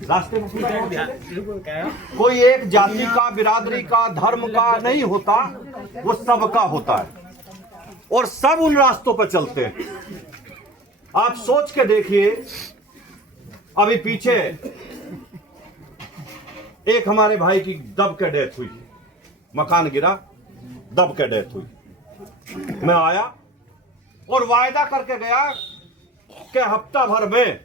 रास्ते में कोई एक जाति का, बिरादरी का, धर्म का नहीं होता, वो सबका होता है और सब उन रास्तों पर चलते हैं। आप सोच के देखिए, अभी पीछे एक हमारे भाई की दब के डेथ हुई, मकान गिरा, दब के डेथ हुई। मैं आया और वायदा करके गया कि हफ्ता भर में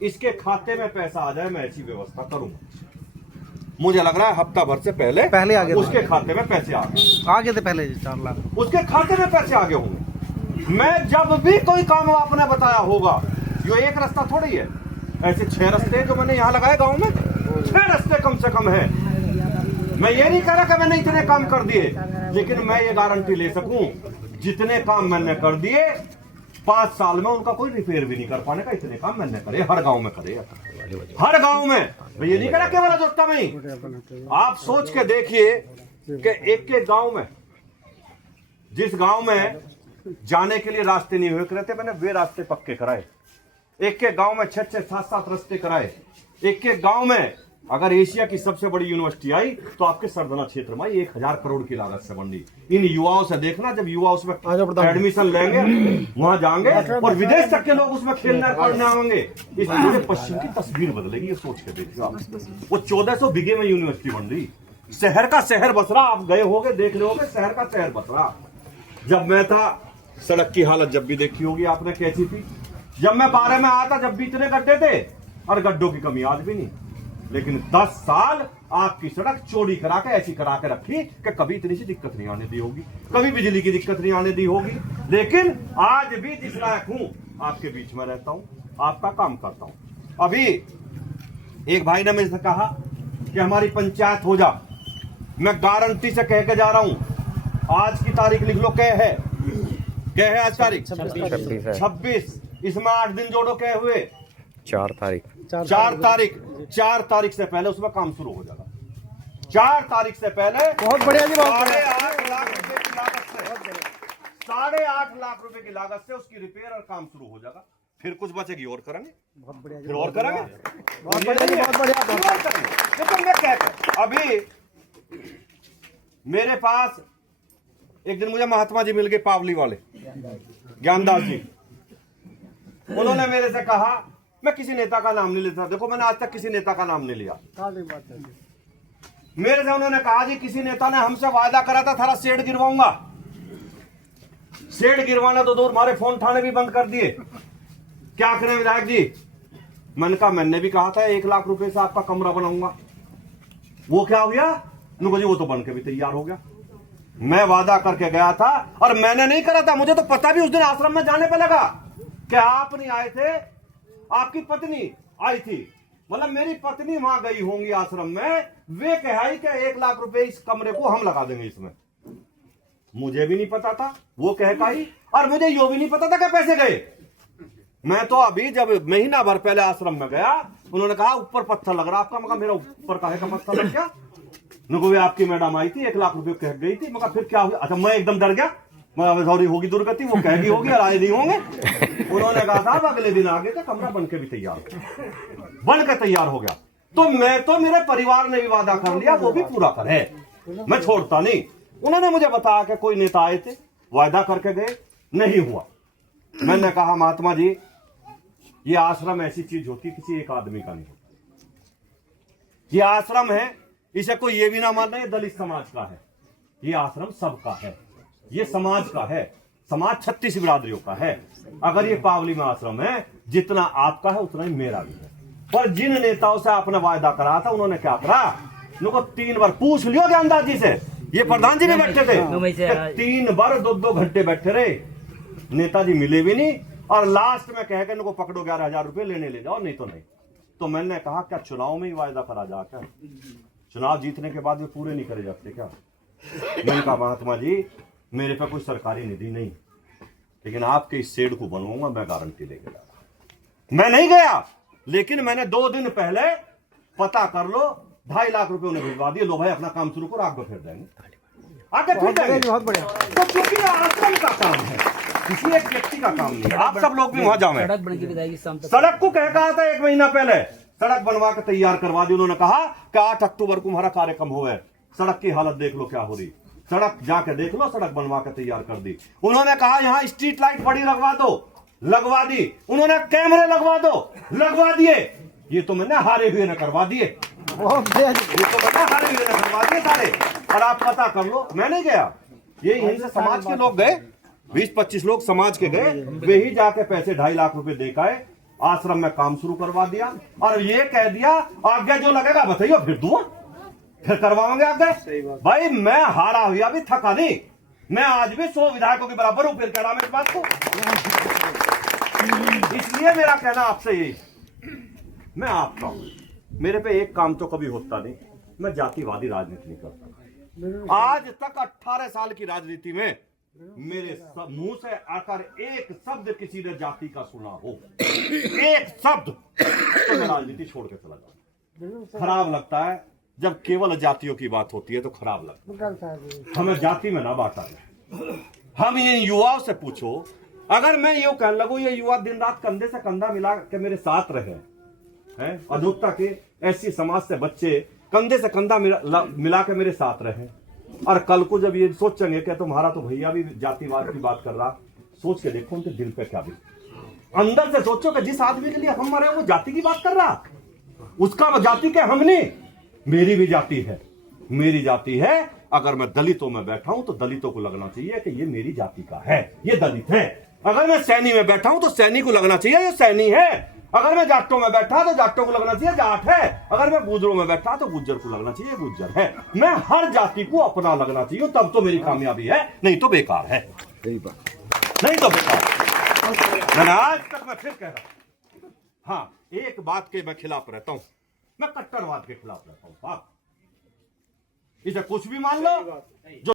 इसके खाते में पैसा आ जाए, मैं ऐसी व्यवस्था करूंगा। मुझे लग रहा है हफ्ता भर से पहले आगे उसके खाते में पैसे आ गए थे। पहले 4 लाख उसके खाते में पैसे आगे होंगे। मैं जब भी कोई काम आपने बताया होगा, यो एक रास्ता थोड़ी है, ऐसे 6 रास्ते जो मैंने यहाँ लगाए गांव में, 6 रास्ते कम से कम है। मैं ये नहीं कह रहा कि मैंने इतने काम कर दिए, लेकिन मैं ये गारंटी ले सकूं जितने काम मैंने कर दिए 5 साल में उनका कोई रिपेयर भी नहीं कर पाने का, इतने काम मैंने करे, हर गांव में करे, हर गांव में। मैं ये नहीं कह रहा केवल जोता में ही। आप सोच के देखिए कि एक गांव में, जिस गांव में जाने के लिए रास्ते नहीं हुए करते, मैंने वे रास्ते पक्के कराए। एक गांव में 6-6, 7-7 रास्ते कराए। एक गांव में अगर एशिया की सबसे बड़ी यूनिवर्सिटी आई तो आपके सरदना क्षेत्र में 1000 करोड़ की लागत से बनी। इन युवाओं से देखना, जब युवा उसमें एडमिशन लेंगे, वहां जाएंगे और विदेश तक के लोग उसमें खेलने पढ़ने आएंगे, इसलिए पश्चिम की तस्वीर बदलेगी। ये सोच के देखिए आप, वो 1400 बीघे में यूनिवर्सिटी बन रही, शहर का शहर बस रहा। आप गए होगे, देख रहे होगे, शहर का शहर बस रहा। जब मैं था, सड़क की हालत जब भी देखी होगी आपने कैसी थी। जब मैं 12 में आया था, जब भी इतने गड्ढे थे, और गड्ढों की कमी आज भी नहीं। लेकिन 10 साल आपकी सड़क चौड़ी करा के, ऐसी करा के रखी कि कभी इतनी सी दिक्कत नहीं आने दी होगी, कभी बिजली की दिक्कत नहीं आने दी होगी। लेकिन आज भी जिस लायक हूं, आपके बीच में रहता हूं, आपका काम करता हूं। अभी एक भाई ने मुझसे कहा कि हमारी पंचायत हो जा। मैं गारंटी से कह के जा रहा हूं, आज की तारीख लिख लो, क्या है आज तारीख? 26। इसमें 8 दिन जोड़ो, क्या हुए? 4 तारीख से पहले उसमें काम शुरू हो जाएगा। 4 तारीख से पहले। बहुत बढ़िया जी, 8.5 लाख रुपए की लागत से, 8.5 लाख रुपए की लागत से उसकी रिपेयर और काम शुरू हो जाएगा। फिर कुछ बचेगी और करेंगे, बहुत बढ़िया, फिर और करेंगे, बहुत बढ़िया, बहुत बढ़िया। लेकिन मैं कहता, अभी मेरे पास एक दिन मुझे महात्मा जी मिल गए, पावली वाले ज्ञानदास जी। उन्होंने मेरे से कहा, मैं किसी नेता का नाम नहीं लेता, देखो मैंने आज तक किसी नेता का नाम नहीं लिया। मेरे से उन्होंने कहा, जी किसी नेता ने हमसे वायदा करा था थारा शेड गिरवाऊंगा। शेड गिरवाना तो दूर, हमारे फोन ठाने भी बंद कर दिए। क्या करें विधायक जी? मैंने कहा, मैंने भी कहा था 1 लाख रुपए से आपका कमरा बनाऊंगा। वो क्या हुआ? जी वो तो बन के भी तैयार हो गया। मैं वादा करके गया था और मैंने नहीं करा था। मुझे तो पता भी उस दिन आश्रम में जाने पे लगा कि आप नहीं आए थे, आपकी पत्नी आई थी। मतलब मेरी पत्नी वहां गई होंगी आश्रम में, वे कहाई कि 1 लाख रुपए इस कमरे को हम लगा देंगे इसमें। मुझे भी नहीं पता था, वो कह पाई, और मुझे यो भी नहीं पता था कि पैसे गए। मैं तो अभी जब महीना भर पहले आश्रम में गया, उन्होंने कहा ऊपर पत्थर लग रहा आपका। मगर मेरा ऊपर काहे का पत्थर लग गया? वे आपकी मैडम आई थी, 1 लाख रुपए कह गई थी। मगर फिर क्या हुआ? अच्छा, मैं एकदम डर गया, सॉरी होगी दुर्गति, वो कह गई होगी और आए नहीं होंगे। उन्होंने कहा साहब अगले दिन आगे तो कमरा बन के भी तैयार हो गया। तो मैं तो, मेरे परिवार ने भी वादा कर लिया, वो भी पूरा करे, मैं छोड़ता नहीं। उन्होंने मुझे बताया कि कोई नेता आए थे, वायदा करके गए, नहीं हुआ। मैंने कहा, महात्मा जी ये आश्रम ऐसी चीज होती किसी एक आदमी का नहीं होता। ये आश्रम है, इसे कोई ये भी ना मानना ये दलित समाज का है। ये आश्रम सबका है, ये समाज का है। समाज 36 बिरादरियों का है। अगर ये पावली में आश्रम है, जितना आपका है उतना ही मेरा भी है। पर जिन नेताओं से आपने वायदा करा था, उन्होंने क्या करा? उनको 3 बार पूछ लियो ज्ञानदास जी से, ये प्रधान जी भी बैठे थे, 3 बार 2-2 घंटे बैठे रहे, नेताजी मिले भी नहीं। और लास्ट में कह के इनको पकड़ो, 11,000 रुपए लेने ले जाओ, नहीं तो नहीं। तो मैंने कहा, क्या चुनाव में ही वायदा करा जाकर चुनाव जीतने के बाद वे पूरे नहीं करे जाते क्या? मैंने कहा, महात्मा जी मेरे पे कोई सरकारी निधि नहीं, लेकिन आपके इस शेड को बनवाऊंगा, मैं गारंटी लेके जा रहा। मैं नहीं गया, लेकिन मैंने 2 दिन पहले पता कर लो, 2.5 लाख रुपए उन्हें भिजवा दिए। लो भाई अपना काम शुरू करो, आगे फिर देंगे, आगे फिर देंगे। बहुत बढ़िया। तो क्योंकि आश्रम का काम है, किसी एक व्यक्ति का काम नहीं है। आप सब लोग भी वहां जाओ। सड़क को कह कहा था 1 महीना पहले, सड़क बनवा के तैयार करवा दी। उन्होंने कहा कि 8 अक्टूबर को हमारा कार्यक्रम हो है, सड़क की हालत देख लो क्या हो रही, सड़क जाके देख लो, सड़क बनवा के तैयार कर दी। उन्होंने कहा यहाँ स्ट्रीट लाइट बड़ी लगवा दो, लगवा दी। उन्होंने कैमरे लगवा दो, लगवा दिए। ये तो मैंने हारे हुए ने करवा दिए, ये तो मैंने हारे हुए ने करवा दिए सारे। और आप पता कर लो, मैं नहीं गया, ये यहीं से समाज के लोग गए, 20-25 लोग समाज के गए, वे ही जाके पैसे 2.5 लाख रुपए दे के आए, आश्रम में काम शुरू करवा दिया। और ये कह दिया आगे जो लगेगा बताइए फिर दूंगा, फिर करवाओगे आगे। भाई मैं हारा हुआ भी थका नहीं, मैं आज भी 100 विधायकों के बराबर हूं, फिर कह रहा मैं इस बात को। इसलिए मेरा कहना आपसे यही, मैं आपका हूं, मेरे पे एक काम तो कभी होता नहीं, मैं जातिवादी राजनीति नहीं करता। आज तक 18 साल की राजनीति में मेरे मुंह से आकर एक शब्द किसी ने जाति का सुना हो, एक शब्द, तो मैं राजनीति छोड़ के चला जाऊं। खराब लगता है जब केवल जातियों की बात होती है, तो खराब लगता है। हमें जाति में ना बांटा जाए। हम ये युवाओं से पूछो, अगर मैं यूं कहने लगूं ये युवा दिन रात कंधे से कंधा मिला के मेरे साथ रहे हैं, अधोक्ता के ऐसी समाज से बच्चे कंधे से कंधा मिला के मेरे साथ रहे, और कल को जब ये सोचेंगे कि तुम्हारा तो भैया भी जातिवाद की बात कर रहा, सोच के देखो उनके दिल पे क्या भी, अंदर से सोचो कि जिस आदमी के लिए हम मरे वो जाति की बात कर रहा, उसका जाति के हम नहीं। मेरी भी जाति है, मेरी जाति है। अगर मैं दलितों में बैठा हूं तो दलितों को लगना चाहिए कि ये मेरी जाति का है, ये दलित है। अगर मैं सैनी में बैठा हूं तो सैनी को लगना चाहिए ये सैनी है। अगर मैं जाटों में बैठा तो जाटों को लगना चाहिए जाट है। अगर मैं गुजरों में बैठा तो गुज्जर को लगना चाहिए गुज्जर है। मैं हर जाति को अपना लगना चाहिए, तब तो मेरी कामयाबी है, नहीं तो बेकार है, नहीं तो बेकार। मैंने आज तक मैं फिर कह रहा हूं, हाँ एक बात के मैं खिलाफ रहता हूं, मैं कट्टरवाद के खिलाफ रहता हूं। इसे कुछ भी मान लो, जो